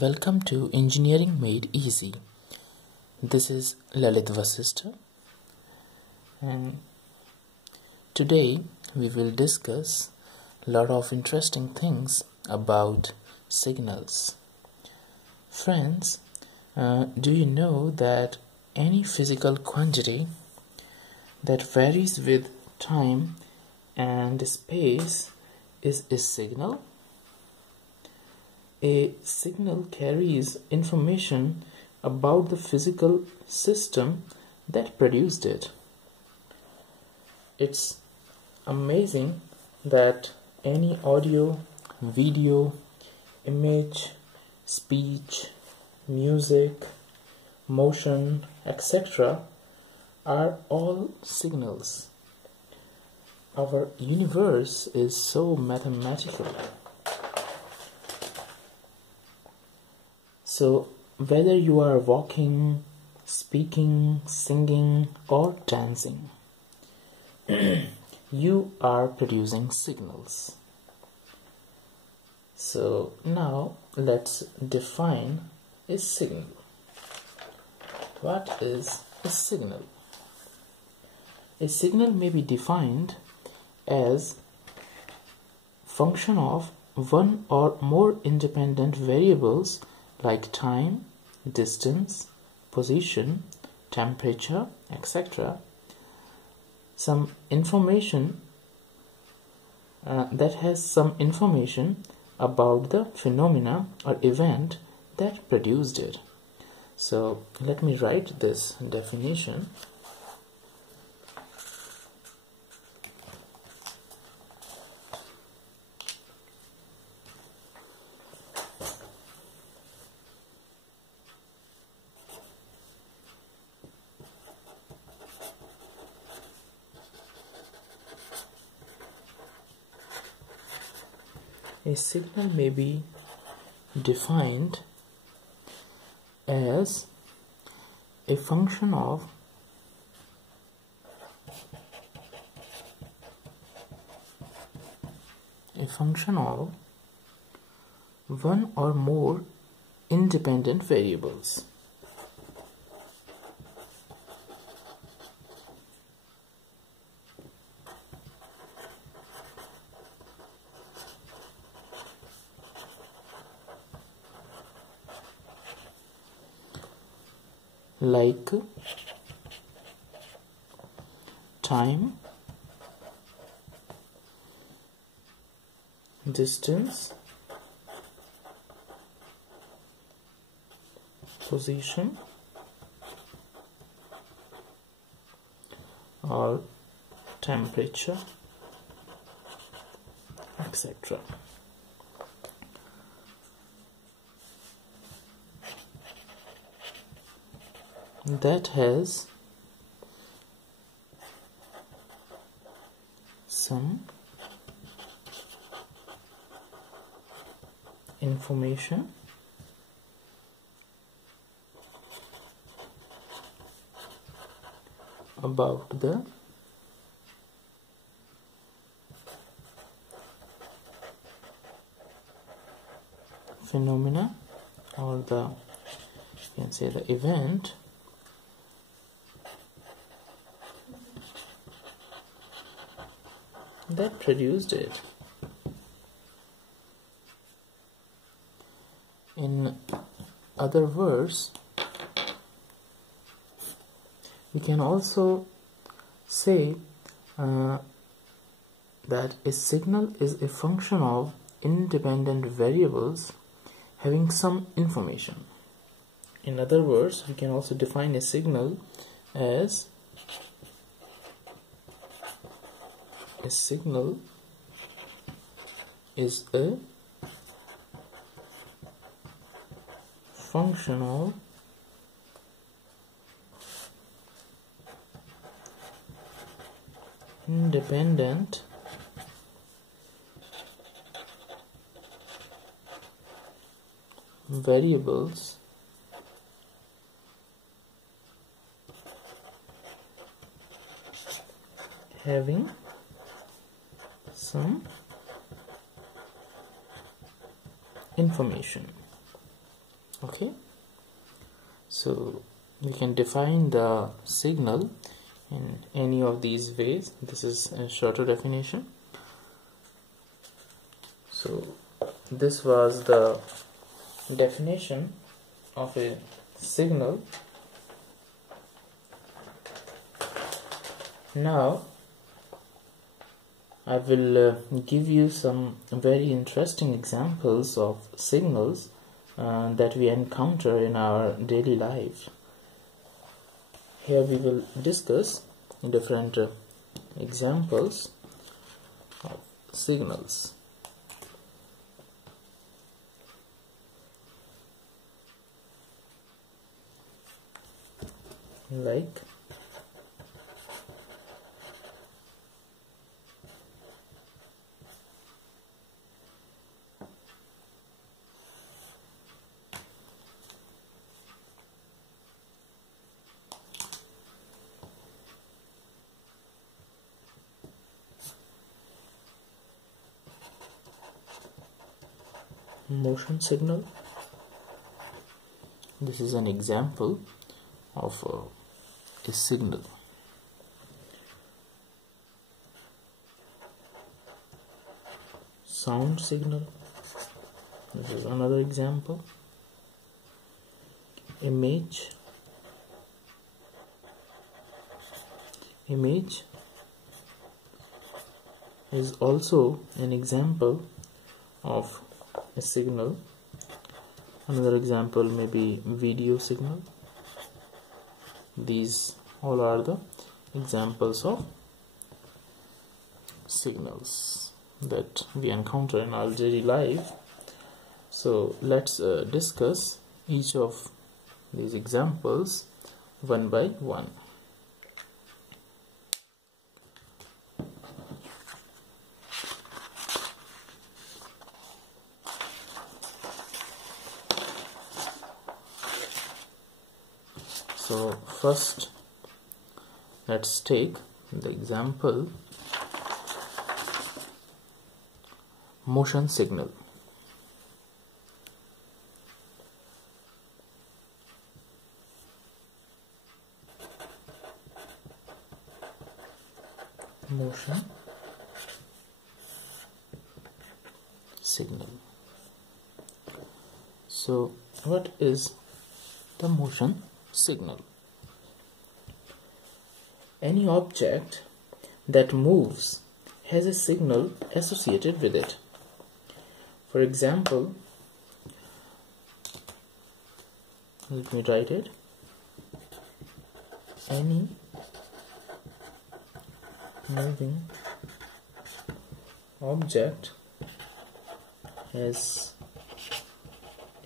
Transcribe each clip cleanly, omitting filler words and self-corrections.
Welcome to Engineering Made Easy. This is Lalit Vasishtha, and today we will discuss a lot of interesting things about signals. Friends, do you know that any physical quantity that varies with time and space is a signal? A signal carries information about the physical system that produced it. It's amazing that any audio, video, image, speech, music, motion, etc. are all signals. Our universe is so mathematical. So, whether you are walking, speaking, singing, or dancing, you are producing signals. So, now let's define a signal. What is a signal? A signal may be defined as function of one or more independent variables like time, distance, position, temperature, etc. Some information that has some information about the phenomena or event that produced it. So let me write this definition. A signal may be defined as a function of one or more independent variables. Like time, distance, position, or temperature, etc. That has some information about the phenomena or the, you can say, the event that produced it. In other words, we can also say that a signal is a function of independent variables having some information. In other words, we can also define a signal as a signal is a function of independent variables having some information. Okay, so we can define the signal in any of these ways. This is a shorter definition. So this was the definition of a signal. Now I will give you some very interesting examples of signals that we encounter in our daily life. Here we will discuss different examples of signals. Like motion signal. This is an example of a signal. Sound signal. This is another example. Image. Image is also an example of a signal. Another example may be video signal. These all are the examples of signals that we encounter in our daily life. So let's discuss each of these examples one by one. So first, let's take the example motion signal. Motion signal. So what is the motion signal? Any object that moves has a signal associated with it. For example, let me write it. Any moving object has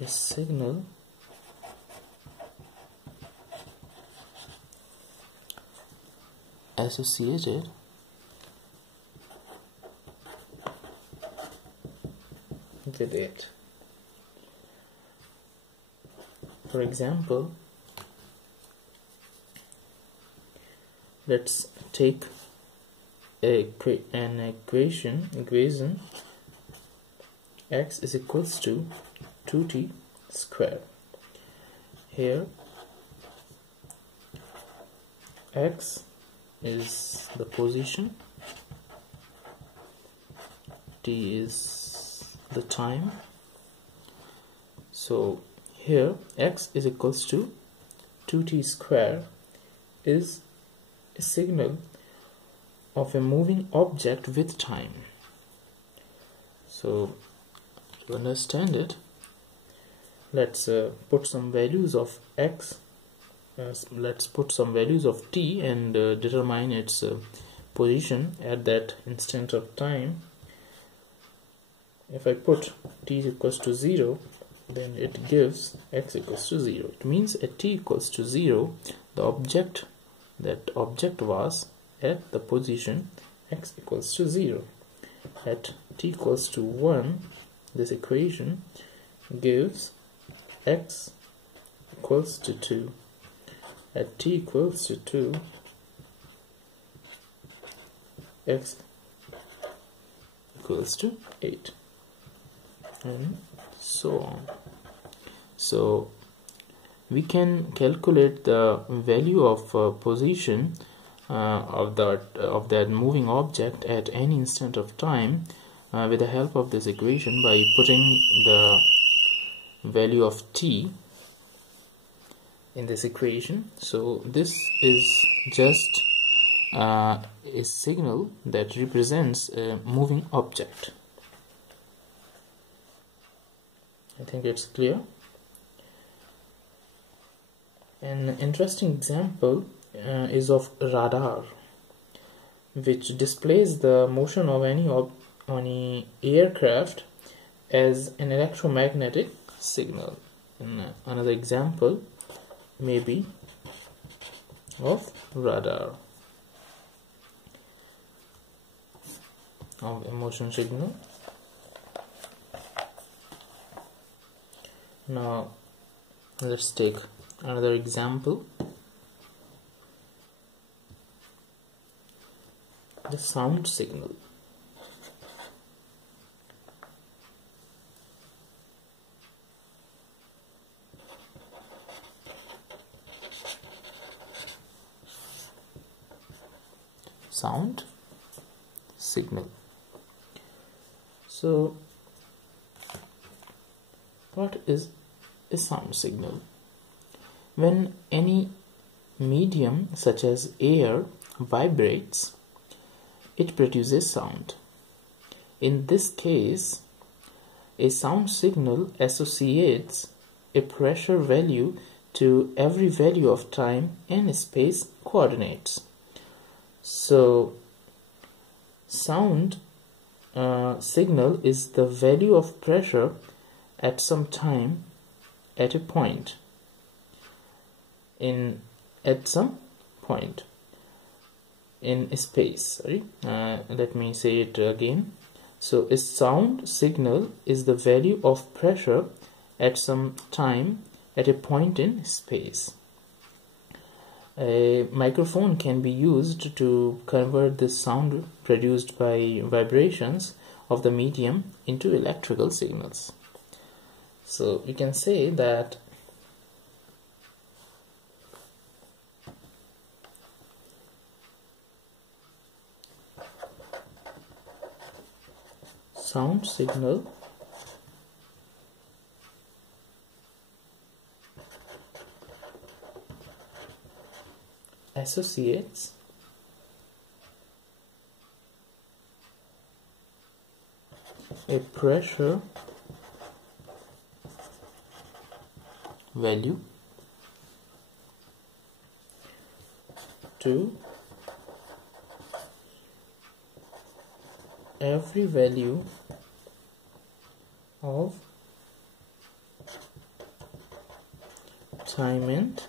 a signal associated with it. For example, let's take an equation x is equals to 2t square. Here x is the position, t is the time. So here x is equals to 2t square is a signal of a moving object with time. So to understand it, let's put some values of x. Let's put some values of t and determine its position at that instant of time. If I put t is equals to 0, then it gives x equals to 0. It means at t equals to 0, the object was at the position x equals to 0. At t equals to 1, this equation gives x equals to 2. At t equals to 2, x equals to 8, and so on. So we can calculate the value of position of that moving object at any instant of time with the help of this equation by putting the value of t in this equation. So this is just a signal that represents a moving object. I think it's clear. An interesting example is of radar, which displays the motion of any aircraft as an electromagnetic signal. And another example may be of radar, of a motion signal. Now let's take another example, the sound signal. Sound signal. So what is a sound signal? When any medium such as air vibrates, it produces sound. In this case, a sound signal associates a pressure value to every value of time and space coordinates. So sound signal is the value of pressure at some time at a point in space. Let me say it again. So a sound signal is the value of pressure at some time at a point in space. A microphone can be used to convert the sound produced by vibrations of the medium into electrical signals. So you can say that sound signal associates a pressure value to every value of time and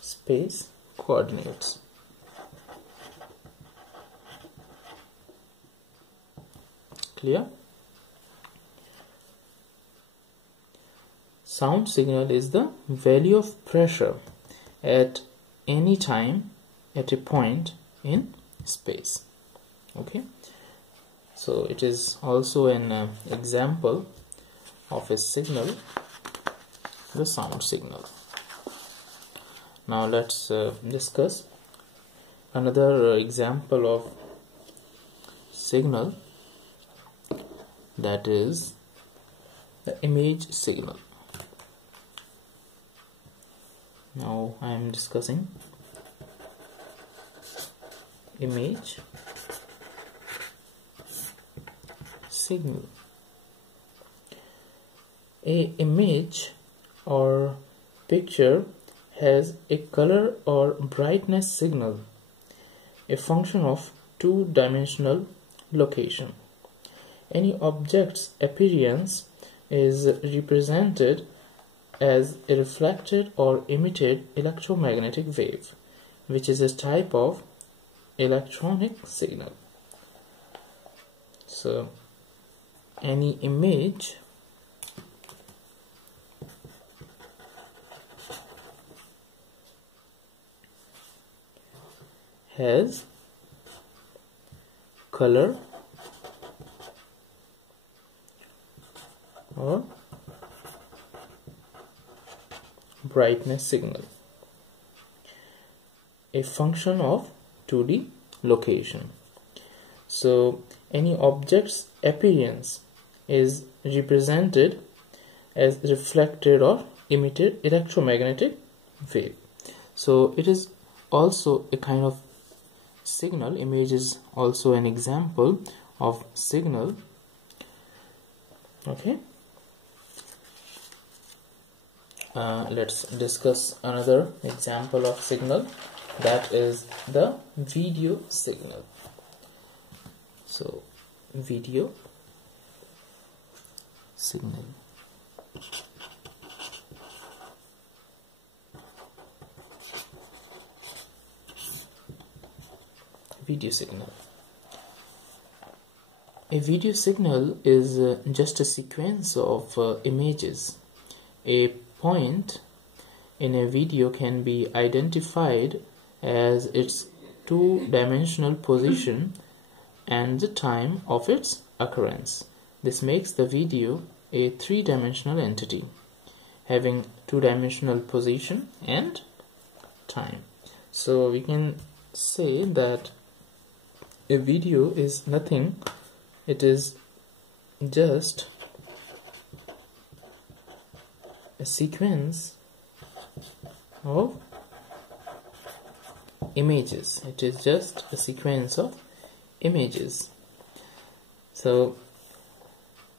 space coordinates. Clear? Sound signal is the value of pressure at any time at a point in space. Okay, so it is also an example of a signal, the sound signal. Now let's discuss another example of signal, that is the image signal. Now I am discussing image signal. A image or picture has a color or brightness signal, a function of two-dimensional location. Any object's appearance is represented as a reflected or emitted electromagnetic wave, which is a type of electronic signal. So any image has color or brightness signal, a function of 2D location. So any object's appearance is represented as reflected or emitted electromagnetic wave. So it is also a kind of signal. Image is also an example of signal. Okay, let's discuss another example of signal, that is the video signal. So video signal. Video signal. A video signal is just a sequence of images. A point in a video can be identified as its two-dimensional position and the time of its occurrence. This makes the video a three-dimensional entity, having two-dimensional position and time. So we can say that a video is nothing, it is just a sequence of images. It is just a sequence of images. So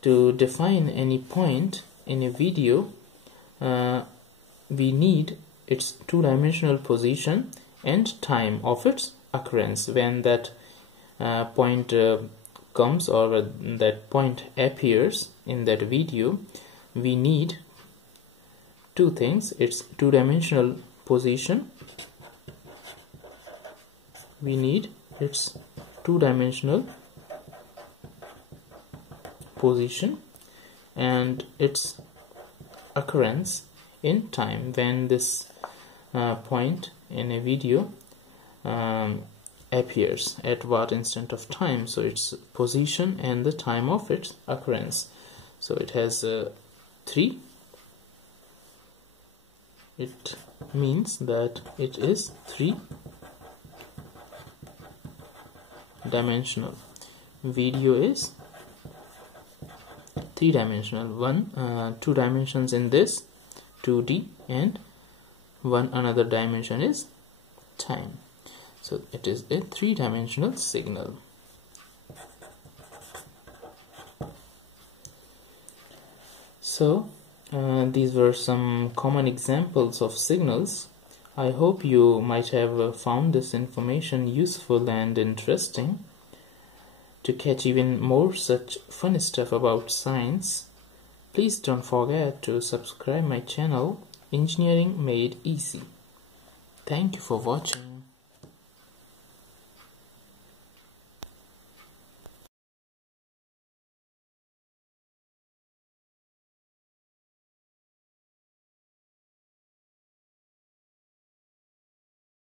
to define any point in a video, we need its two-dimensional position and time of its occurrence. When that point comes, or that point appears in that video, we need two things: its two-dimensional position, we need its two-dimensional position, and its occurrence in time, when this point in a video appears, at what instant of time. So its position and the time of its occurrence. So it has three. It means that it is three-dimensional. Video is three-dimensional. Two dimensions in this, 2D, and another dimension is time. So it is a three-dimensional signal. So these were some common examples of signals. I hope you might have found this information useful and interesting. To catch even more such fun stuff about science, please don't forget to subscribe my channel, Engineering Made Easy. Thank you for watching.